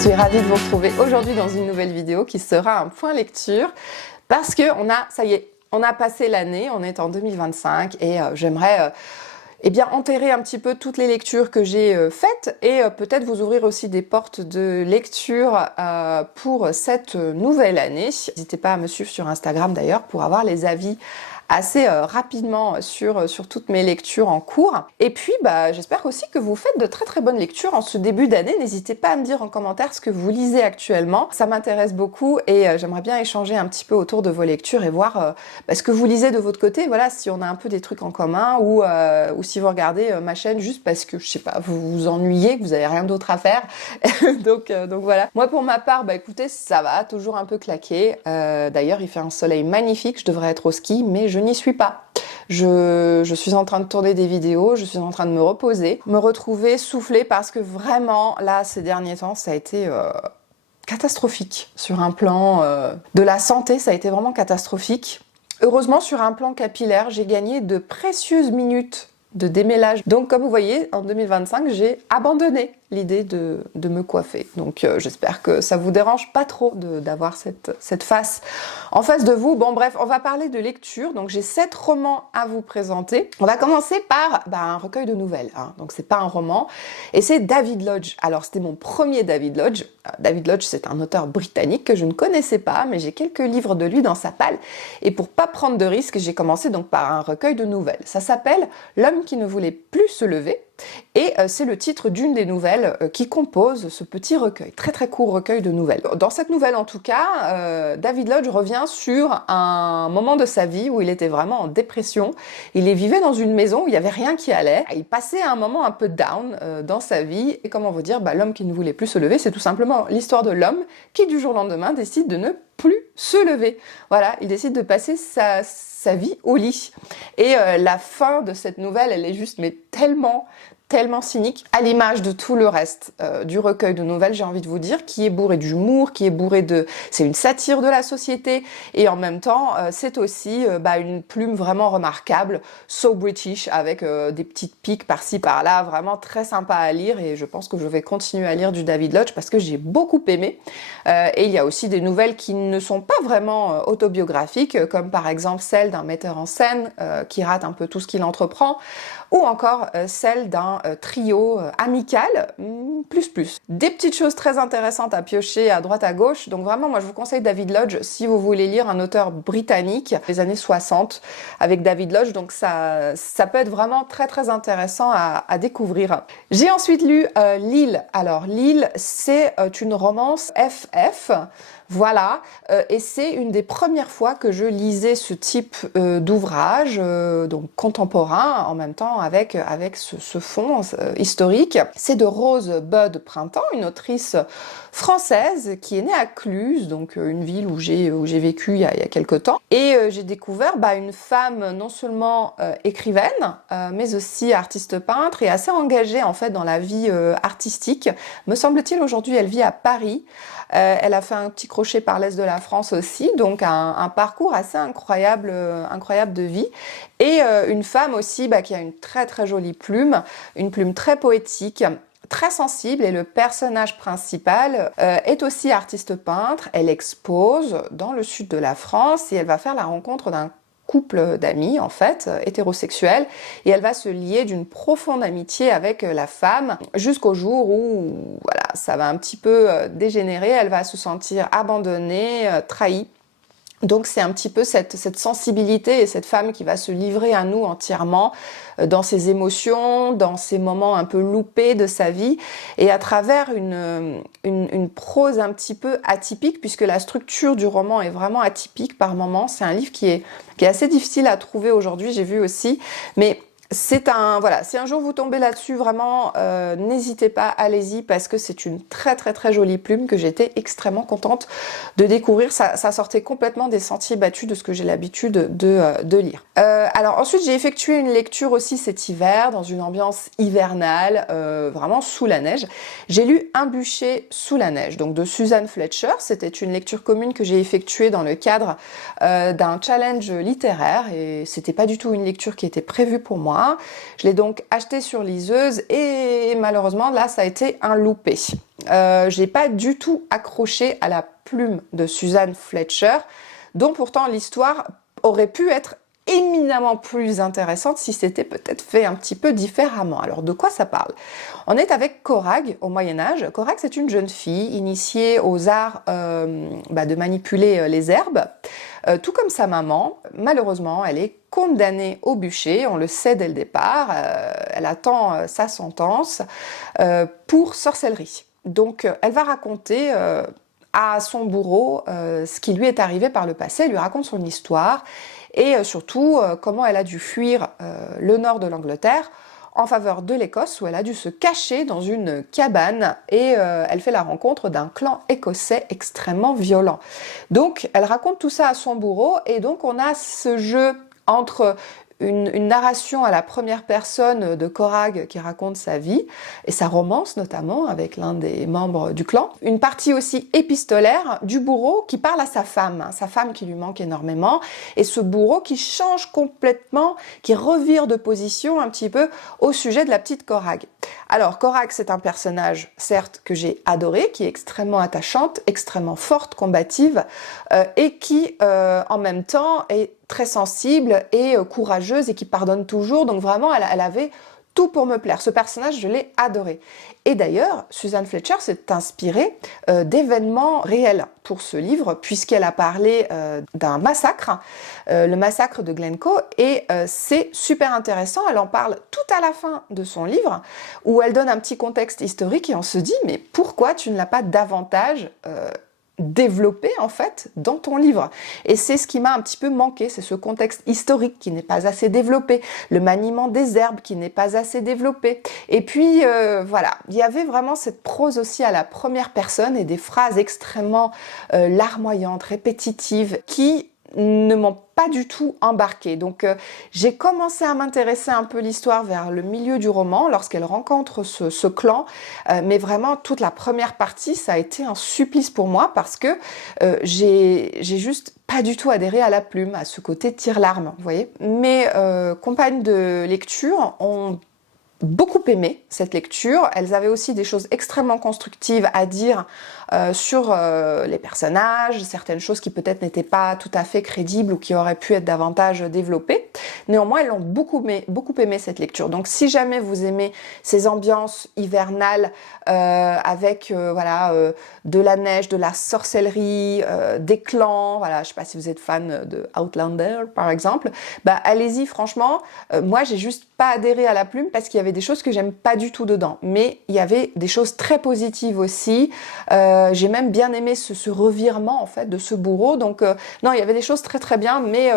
suis ravie de vous retrouver aujourd'hui dans une nouvelle vidéo qui sera un point lecture parce que ça y est, on a passé l'année, on est en 2025 et j'aimerais enterrer un petit peu toutes les lectures que j'ai faites et peut-être vous ouvrir aussi des portes de lecture pour cette nouvelle année. N'hésitez pas à me suivre sur Instagram d'ailleurs pour avoir les avis assez rapidement sur toutes mes lectures en cours. Et puis, j'espère aussi que vous faites de très très bonnes lectures en ce début d'année. N'hésitez pas à me dire en commentaire ce que vous lisez actuellement. Ça m'intéresse beaucoup et j'aimerais bien échanger un petit peu autour de vos lectures et voir ce que vous lisez de votre côté. Voilà, si on a un peu des trucs en commun ou si vous regardez ma chaîne juste parce que, je sais pas, vous vous ennuyez, que vous avez rien d'autre à faire. donc voilà. Moi, pour ma part, écoutez, ça va, toujours un peu claqué. D'ailleurs, il fait un soleil magnifique. Je devrais être au ski, mais je n'y suis pas. Je suis en train de tourner des vidéos, je suis en train de me reposer, me retrouver soufflée parce que vraiment, là, ces derniers temps, ça a été catastrophique. Sur un plan de la santé, ça a été vraiment catastrophique. Heureusement, sur un plan capillaire, j'ai gagné de précieuses minutes de démêlage. Donc, comme vous voyez, en 2025, j'ai abandonné l'idée de me coiffer. Donc j'espère que ça vous dérange pas trop d'avoir cette face en face de vous. Bon bref, on va parler de lecture. Donc j'ai 7 romans à vous présenter. On va commencer par un recueil de nouvelles. Donc c'est pas un roman. Et c'est David Lodge. Alors c'était mon premier David Lodge. David Lodge, c'est un auteur britannique que je ne connaissais pas, mais j'ai quelques livres de lui dans sa palle. Et pour pas prendre de risques, j'ai commencé donc par un recueil de nouvelles. Ça s'appelle L'homme qui ne voulait plus se lever. Et c'est le titre d'une des nouvelles qui compose ce petit recueil, très très court recueil de nouvelles. Dans cette nouvelle en tout cas, David Lodge revient sur un moment de sa vie où il était vraiment en dépression. Il vivait dans une maison où il n'y avait rien qui allait. Il passait un moment un peu down dans sa vie. Et comment vous dire, l'homme qui ne voulait plus se lever, c'est tout simplement l'histoire de l'homme qui du jour au lendemain décide de ne plus se lever. Voilà, il décide de passer sa vie au lit. Et la fin de cette nouvelle, elle est juste tellement cynique, à l'image de tout le reste du recueil de nouvelles, j'ai envie de vous dire, qui est bourré d'humour, qui est bourré c'est une satire de la société, et en même temps, c'est aussi une plume vraiment remarquable, so British, avec des petites piques par-ci par-là, vraiment très sympa à lire, et je pense que je vais continuer à lire du David Lodge parce que j'ai beaucoup aimé. Et il y a aussi des nouvelles qui ne sont pas vraiment autobiographiques, comme par exemple celle d'un metteur en scène qui rate un peu tout ce qu'il entreprend, ou encore celle d'un trio amical, plus. Des petites choses très intéressantes à piocher à droite à gauche, donc vraiment moi je vous conseille David Lodge si vous voulez lire un auteur britannique des années 60 avec David Lodge, donc ça peut être vraiment très très intéressant à découvrir. J'ai ensuite lu L'île. Alors L'île, c'est une romance FF. Voilà, et c'est une des premières fois que je lisais ce type d'ouvrage, donc contemporain, en même temps avec ce fond historique. C'est de Rose Bud Printemps, une autrice française qui est née à Cluses, donc une ville où j'ai vécu il y a quelque temps. Et j'ai découvert une femme non seulement écrivaine, mais aussi artiste peintre et assez engagée en fait dans la vie artistique. Me semble-t-il aujourd'hui elle vit à Paris. Elle a fait un petit crochet par l'est de la France aussi, donc un parcours assez incroyable de vie. Et une femme aussi qui a une très très jolie plume, une plume très poétique, très sensible, et le personnage principal est aussi artiste peintre. Elle expose dans le sud de la France et elle va faire la rencontre d'un couple d'amis en fait, hétérosexuels, et elle va se lier d'une profonde amitié avec la femme jusqu'au jour où voilà, ça va un petit peu dégénérer, elle va se sentir abandonnée, trahie. Donc c'est un petit peu cette sensibilité et cette femme qui va se livrer à nous entièrement dans ses émotions, dans ces moments un peu loupés de sa vie, et à travers une prose un petit peu atypique, puisque la structure du roman est vraiment atypique par moments. C'est un livre qui est assez difficile à trouver aujourd'hui, j'ai vu aussi, mais si un jour vous tombez là-dessus, vraiment, n'hésitez pas, allez-y, parce que c'est une très très très jolie plume que j'étais extrêmement contente de découvrir. Ça sortait complètement des sentiers battus de ce que j'ai l'habitude de lire. Alors ensuite, j'ai effectué une lecture aussi cet hiver, dans une ambiance hivernale, vraiment sous la neige. J'ai lu Un bûcher sous la neige, donc de Suzanne Fletcher. C'était une lecture commune que j'ai effectuée dans le cadre d'un challenge littéraire, et c'était pas du tout une lecture qui était prévue pour moi. besoin. Je l'ai donc acheté sur liseuse et malheureusement là ça a été un loupé. J'ai pas du tout accroché à la plume de Suzanne Fletcher, dont pourtant l'histoire aurait pu être éminemment plus intéressante si c'était peut-être fait un petit peu différemment. Alors de quoi ça parle? On est avec Corag au Moyen-Âge. Corag, c'est une jeune fille initiée aux arts de manipuler les herbes. Tout comme sa maman, malheureusement, elle est condamnée au bûcher, on le sait dès le départ, elle attend sa sentence pour sorcellerie. Donc elle va raconter à son bourreau ce qui lui est arrivé par le passé, elle lui raconte son histoire et surtout comment elle a dû fuir le nord de l'Angleterre en faveur de l'Écosse où elle a dû se cacher dans une cabane et elle fait la rencontre d'un clan écossais extrêmement violent. Donc elle raconte tout ça à son bourreau et donc on a ce jeu entre une narration à la première personne de Corag qui raconte sa vie et sa romance notamment avec l'un des membres du clan. Une partie aussi épistolaire du bourreau qui parle à sa femme qui lui manque énormément et ce bourreau qui change complètement, qui revire de position un petit peu au sujet de la petite Corag. Alors Corag c'est un personnage certes que j'ai adoré, qui est extrêmement attachante, extrêmement forte, combative et qui en même temps est très sensible et courageuse et qui pardonne toujours. Donc vraiment, elle avait tout pour me plaire. Ce personnage, je l'ai adoré. Et d'ailleurs, Suzanne Fletcher s'est inspirée d'événements réels pour ce livre, puisqu'elle a parlé d'un massacre, le massacre de Glencoe, et c'est super intéressant. Elle en parle tout à la fin de son livre, où elle donne un petit contexte historique et on se dit, mais pourquoi tu ne l'as pas davantage développé en fait dans ton livre? Et c'est ce qui m'a un petit peu manqué, c'est ce contexte historique qui n'est pas assez développé, le maniement des herbes qui n'est pas assez développé. Et puis voilà, il y avait vraiment cette prose aussi à la première personne et des phrases extrêmement larmoyantes, répétitives qui ne m'ont pas du tout embarquée. Donc j'ai commencé à m'intéresser un peu l'histoire vers le milieu du roman lorsqu'elle rencontre ce clan, mais vraiment toute la première partie ça a été un supplice pour moi parce que j'ai juste pas du tout adhéré à la plume, à ce côté tire-larme, vous voyez. Mes compagnes de lecture ont beaucoup aimé cette lecture. Elles avaient aussi des choses extrêmement constructives à dire sur les personnages, certaines choses qui peut-être n'étaient pas tout à fait crédibles ou qui auraient pu être davantage développées. Néanmoins, elles ont beaucoup aimé cette lecture. Donc si jamais vous aimez ces ambiances hivernales avec de la neige, de la sorcellerie, des clans, voilà, je sais pas si vous êtes fan de Outlander par exemple, bah allez-y franchement. Moi j'ai juste pas adhéré à la plume parce qu'il y avait des choses que j'aime pas du tout dedans, mais il y avait des choses très positives aussi. J'ai même bien aimé ce revirement en fait de ce bourreau. Donc non, il y avait des choses très bien, mais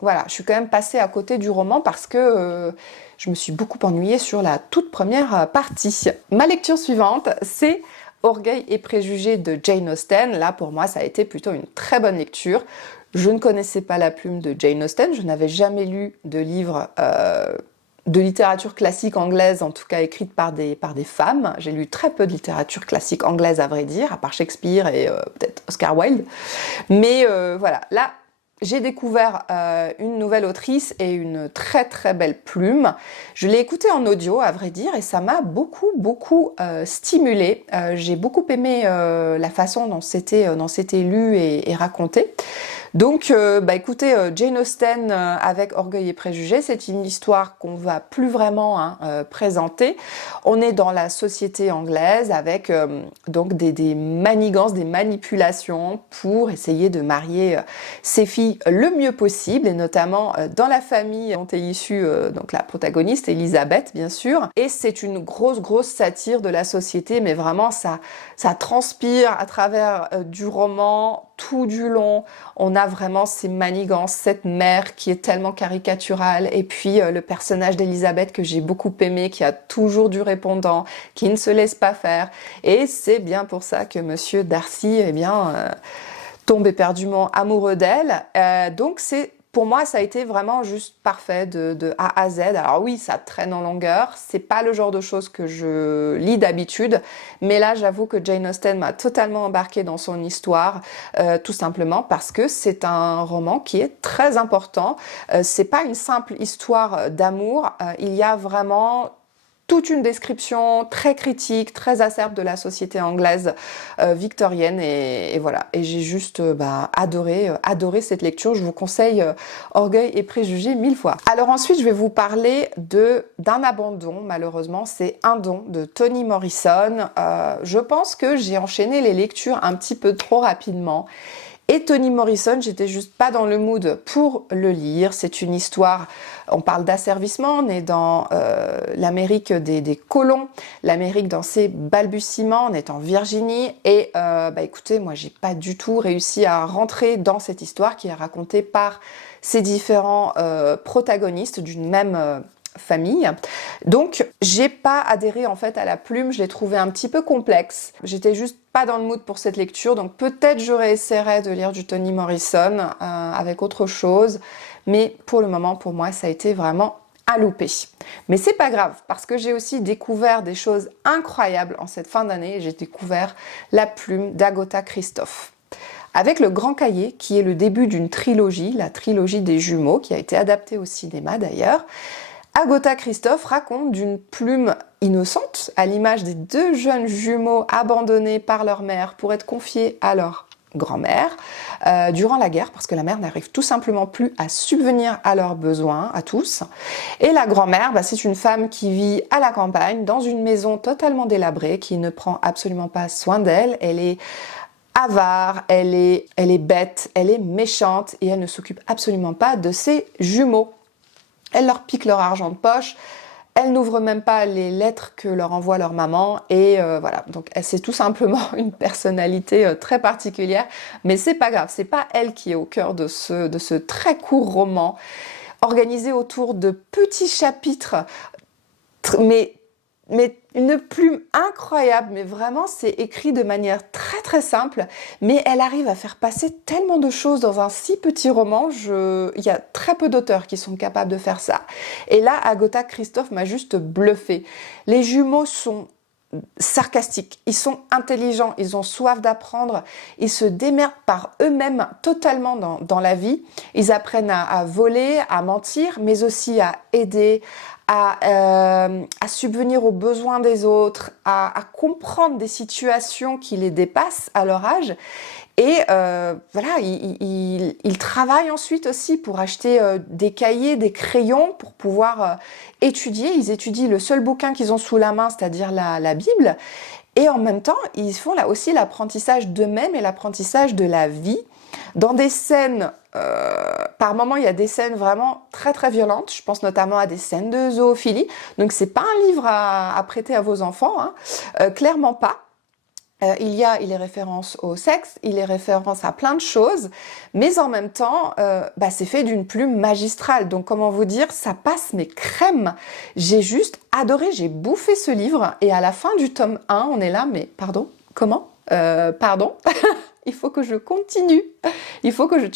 voilà, je suis quand même passée à côté du roman parce que je me suis beaucoup ennuyée sur la toute première partie. Ma lecture suivante, c'est Orgueil et préjugés de Jane Austen. Là, pour moi, ça a été plutôt une très bonne lecture. Je ne connaissais pas la plume de Jane Austen, je n'avais jamais lu de livre de littérature classique anglaise, en tout cas écrite par des femmes. J'ai lu très peu de littérature classique anglaise, à vrai dire, à part Shakespeare et peut-être Oscar Wilde. Mais voilà, là, j'ai découvert une nouvelle autrice et une très belle plume. Je l'ai écoutée en audio, à vrai dire, et ça m'a beaucoup stimulée. J'ai beaucoup aimé la façon dont c'était lu et raconté. Donc, écoutez, Jane Austen avec Orgueil et préjugés, c'est une histoire qu'on va plus vraiment présenter. On est dans la société anglaise avec donc des manigances, des manipulations pour essayer de marier ses filles le mieux possible, et notamment dans la famille dont est issue donc la protagoniste, Elisabeth, bien sûr. Et c'est une grosse satire de la société, mais vraiment ça transpire à travers du roman tout du long. On a vraiment ces manigances, cette mère qui est tellement caricaturale, et puis le personnage d'Elisabeth que j'ai beaucoup aimé, qui a toujours du répondant, qui ne se laisse pas faire. Et c'est bien pour ça que Monsieur Darcy, tombe éperdument amoureux d'elle. Donc c'est pour moi, ça a été vraiment juste parfait de A à Z. Alors oui, ça traîne en longueur. C'est pas le genre de choses que je lis d'habitude. Mais là, j'avoue que Jane Austen m'a totalement embarquée dans son histoire. Tout simplement parce que c'est un roman qui est très important. C'est pas une simple histoire d'amour. Il y a vraiment toute une description très critique, très acerbe de la société anglaise victorienne et voilà. Et j'ai juste adoré cette lecture. Je vous conseille Orgueil et préjugés 1000 fois. Alors ensuite, je vais vous parler d'un abandon, malheureusement. C'est Un don de Toni Morrison. Je pense que j'ai enchaîné les lectures un petit peu trop rapidement. Et Toni Morrison, j'étais juste pas dans le mood pour le lire. C'est une histoire, on parle d'asservissement, on est dans l'Amérique des colons, l'Amérique dans ses balbutiements, on est en Virginie. Et écoutez, moi j'ai pas du tout réussi à rentrer dans cette histoire qui est racontée par ces différents protagonistes d'une même famille. Donc, j'ai pas adhéré en fait à la plume, je l'ai trouvé un petit peu complexe. J'étais juste pas dans le mood pour cette lecture, donc peut-être je réessayerai de lire du Toni Morrison avec autre chose, mais pour le moment, pour moi, ça a été vraiment à louper. Mais c'est pas grave, parce que j'ai aussi découvert des choses incroyables en cette fin d'année. J'ai découvert La plume d'Agatha Christophe. Avec Le Grand Cahier, qui est le début d'une trilogie, la trilogie des jumeaux, qui a été adaptée au cinéma d'ailleurs. Agatha Christophe raconte d'une plume innocente, à l'image des deux jeunes jumeaux abandonnés par leur mère pour être confiés à leur grand-mère durant la guerre, parce que la mère n'arrive tout simplement plus à subvenir à leurs besoins, à tous. Et la grand-mère, c'est une femme qui vit à la campagne, dans une maison totalement délabrée, qui ne prend absolument pas soin d'elle. Elle est avare, elle est bête, elle est méchante et elle ne s'occupe absolument pas de ses jumeaux. Elle leur pique leur argent de poche, elle n'ouvre même pas les lettres que leur envoie leur maman et voilà. Donc c'est tout simplement une personnalité très particulière, mais c'est pas grave, c'est pas elle qui est au cœur de ce très court roman, organisé autour de petits chapitres, mais une plume incroyable, mais vraiment c'est écrit de manière très très simple, mais elle arrive à faire passer tellement de choses dans un si petit roman. Il y a très peu d'auteurs qui sont capables de faire ça. Et là, Agatha Christophe m'a juste bluffée. Les jumeaux sont sarcastiques, ils sont intelligents, ils ont soif d'apprendre, ils se démerdent par eux-mêmes totalement dans la vie. Ils apprennent à voler, à mentir, mais aussi à aider, à subvenir aux besoins des autres, à comprendre des situations qui les dépassent à leur âge. Et voilà, ils travaillent ensuite aussi pour acheter des cahiers, des crayons pour pouvoir étudier. Ils étudient le seul bouquin qu'ils ont sous la main, c'est-à-dire la Bible. Et en même temps, ils font là aussi l'apprentissage d'eux-mêmes et l'apprentissage de la vie. Dans des scènes, par moments, il y a des scènes vraiment très très violentes. Je pense notamment à des scènes de zoophilie. Donc c'est pas un livre à prêter à vos enfants, hein. Clairement pas. Il est référence au sexe, il est référence à plein de choses, mais en même temps, c'est fait d'une plume magistrale. Donc comment vous dire, ça passe mes crèmes. J'ai juste adoré, j'ai bouffé ce livre, et à la fin du tome 1, on est là, mais pardon, comment pardon il faut que je continue. Tu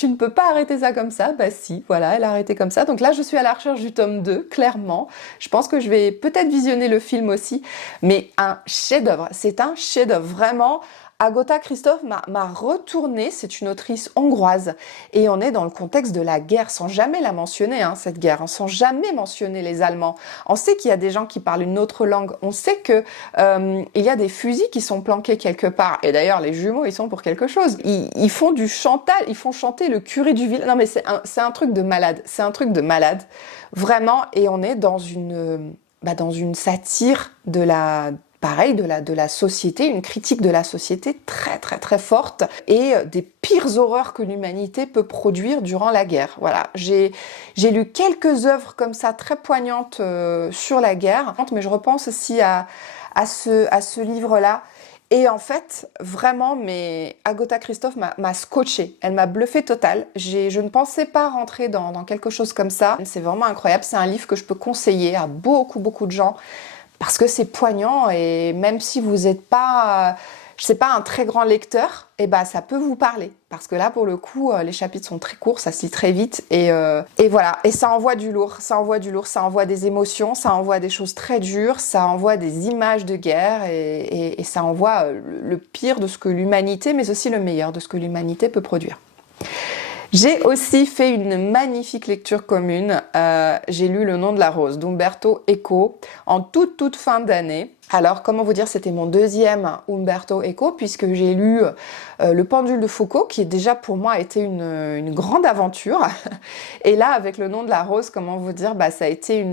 ne peux pas arrêter ça comme ça. Bah si, voilà, elle a arrêté comme ça. Donc là, je suis à la recherche du tome 2, clairement. Je pense que je vais peut-être visionner le film aussi. Mais un chef-d'œuvre. C'est un chef-d'œuvre, vraiment. Agatha Christophe m'a retournée, c'est une autrice hongroise, et on est dans le contexte de la guerre, sans jamais la mentionner, hein, cette guerre, sans jamais mentionner les Allemands. On sait qu'il y a des gens qui parlent une autre langue, on sait que il y a des fusils qui sont planqués quelque part, et d'ailleurs les jumeaux ils sont pour quelque chose. Ils font du chantage, ils font chanter le curé du village. Non mais c'est un truc de malade, c'est un truc de malade, vraiment, et on est dans une satire de la société, une critique de la société très très très forte et des pires horreurs que l'humanité peut produire durant la guerre. Voilà, j'ai lu quelques œuvres comme ça très poignantes sur la guerre, mais je repense aussi à ce livre-là. Et en fait, vraiment, Agatha Christophe m'a scotché. Elle m'a bluffé total. Je ne pensais pas rentrer dans quelque chose comme ça. C'est vraiment incroyable. C'est un livre que je peux conseiller à beaucoup beaucoup de gens, parce que c'est poignant, et même si vous n'êtes pas, je sais pas, un très grand lecteur, ça peut vous parler. parce que là, pour le coup, les chapitres sont très courts, ça se lit très vite, et voilà. Et ça envoie du lourd, ça envoie des émotions, ça envoie des choses très dures, ça envoie des images de guerre, et ça envoie le pire de ce que l'humanité, mais aussi le meilleur de ce que l'humanité peut produire. J'ai aussi fait une magnifique lecture commune. J'ai lu Le nom de la rose d'Umberto Eco en toute fin d'année. Alors, comment vous dire, c'était mon deuxième Umberto Eco, puisque j'ai lu Le pendule de Foucault, qui déjà pour moi a été une grande aventure. Et là, avec Le nom de la rose, comment vous dire, ça a été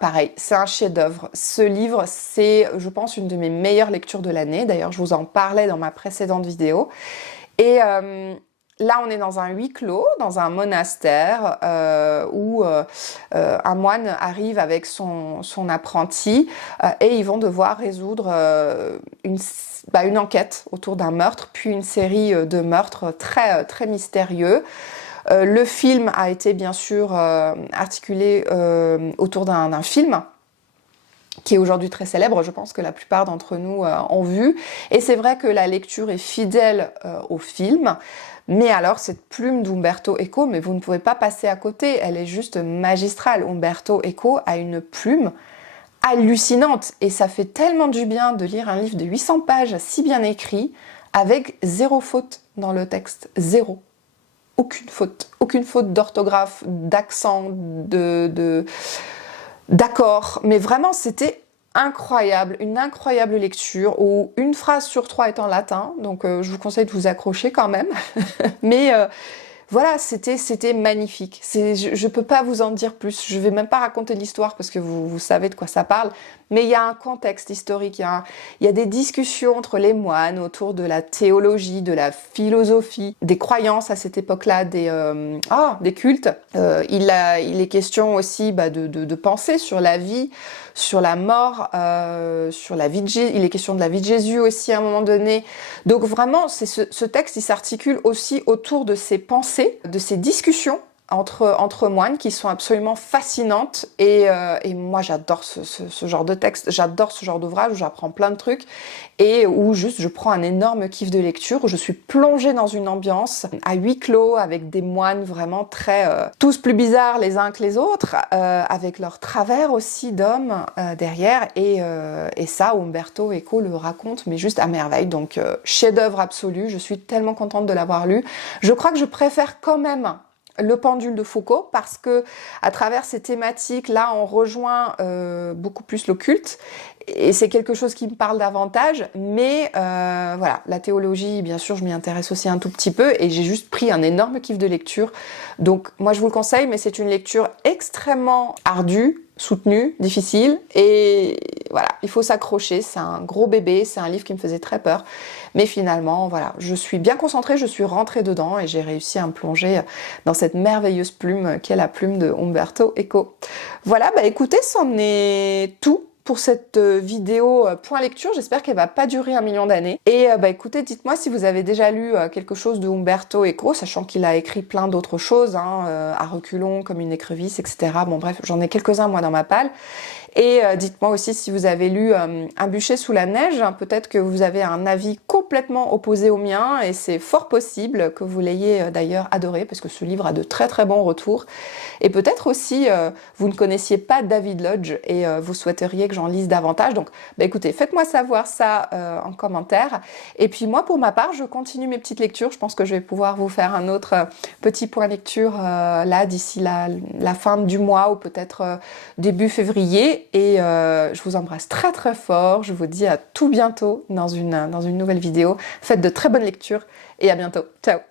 pareil, c'est un chef-d'œuvre. Ce livre, c'est, je pense, une de mes meilleures lectures de l'année. D'ailleurs, je vous en parlais dans ma précédente vidéo. Et là, on est dans un huis clos, dans un monastère où un moine arrive avec son apprenti et ils vont devoir résoudre une enquête autour d'un meurtre, puis une série de meurtres très mystérieux. Le film a été bien sûr articulé autour d'un film qui est aujourd'hui très célèbre, je pense que la plupart d'entre nous ont vu. Et c'est vrai que la lecture est fidèle au film, mais alors cette plume d'Umberto Eco, mais vous ne pouvez pas passer à côté, elle est juste magistrale. Umberto Eco a une plume hallucinante, et ça fait tellement du bien de lire un livre de 800 pages si bien écrit, avec zéro faute dans le texte, zéro. Aucune faute d'orthographe, d'accent, d'accord, mais vraiment c'était incroyable, une incroyable lecture où une phrase sur 3 est en latin, donc je vous conseille de vous accrocher quand même. Mais voilà, c'était magnifique. Je peux pas vous en dire plus, je vais même pas raconter l'histoire parce que vous savez de quoi ça parle, mais il y a un contexte historique, il y a des discussions entre les moines autour de la théologie, de la philosophie, des croyances à cette époque-là, des cultes. Il est question aussi de penser sur la vie, sur la mort, sur la vie de Jésus. Il est question de la vie de Jésus aussi à un moment donné. Donc vraiment, ce texte, il s'articule aussi autour de ces pensées, de ces discussions entre moines qui sont absolument fascinantes. Et moi, j'adore ce genre de texte, j'adore ce genre d'ouvrage où j'apprends plein de trucs et où juste je prends un énorme kiff de lecture, où je suis plongée dans une ambiance à huis clos avec des moines vraiment tous plus bizarres les uns que les autres, avec leur travers aussi d'hommes derrière. Et ça, Umberto Eco le raconte, mais juste à merveille. Donc, chef-d'œuvre absolu, je suis tellement contente de l'avoir lu. Je crois que je préfère quand même Le pendule de Foucault, parce que à travers ces thématiques, là, on rejoint beaucoup plus l'occulte, et c'est quelque chose qui me parle davantage, mais voilà, la théologie, bien sûr, je m'y intéresse aussi un tout petit peu, et j'ai juste pris un énorme kiff de lecture. Donc, moi, je vous le conseille, mais c'est une lecture extrêmement ardue, soutenue, difficile, et voilà, il faut s'accrocher, c'est un gros bébé, c'est un livre qui me faisait très peur, mais finalement, voilà, je suis bien concentrée, je suis rentrée dedans, et j'ai réussi à me plonger dans cette merveilleuse plume qui est la plume de Umberto Eco. Voilà, écoutez, c'en est tout pour cette vidéo point lecture. J'espère qu'elle va pas durer 1 million d'années. Et écoutez, dites-moi si vous avez déjà lu quelque chose de Umberto Eco, sachant qu'il a écrit plein d'autres choses, à reculons, comme une écrevisse, etc. Bon bref, j'en ai quelques-uns moi dans ma palle. Et dites-moi aussi si vous avez lu Un bûcher sous la neige, peut-être que vous avez un avis complètement opposé au mien, et c'est fort possible que vous l'ayez d'ailleurs adoré, parce que ce livre a de très bons retours. Et peut-être aussi vous ne connaissiez pas David Lodge et vous souhaiteriez que j'en lise davantage. Donc écoutez, faites-moi savoir ça en commentaire. Et puis moi, pour ma part, je continue mes petites lectures. Je pense que je vais pouvoir vous faire un autre petit point lecture là d'ici la fin du mois, ou peut-être début février. Et je vous embrasse très fort. Je vous dis à tout bientôt dans une nouvelle vidéo. Faites de très bonnes lectures et à bientôt. Ciao!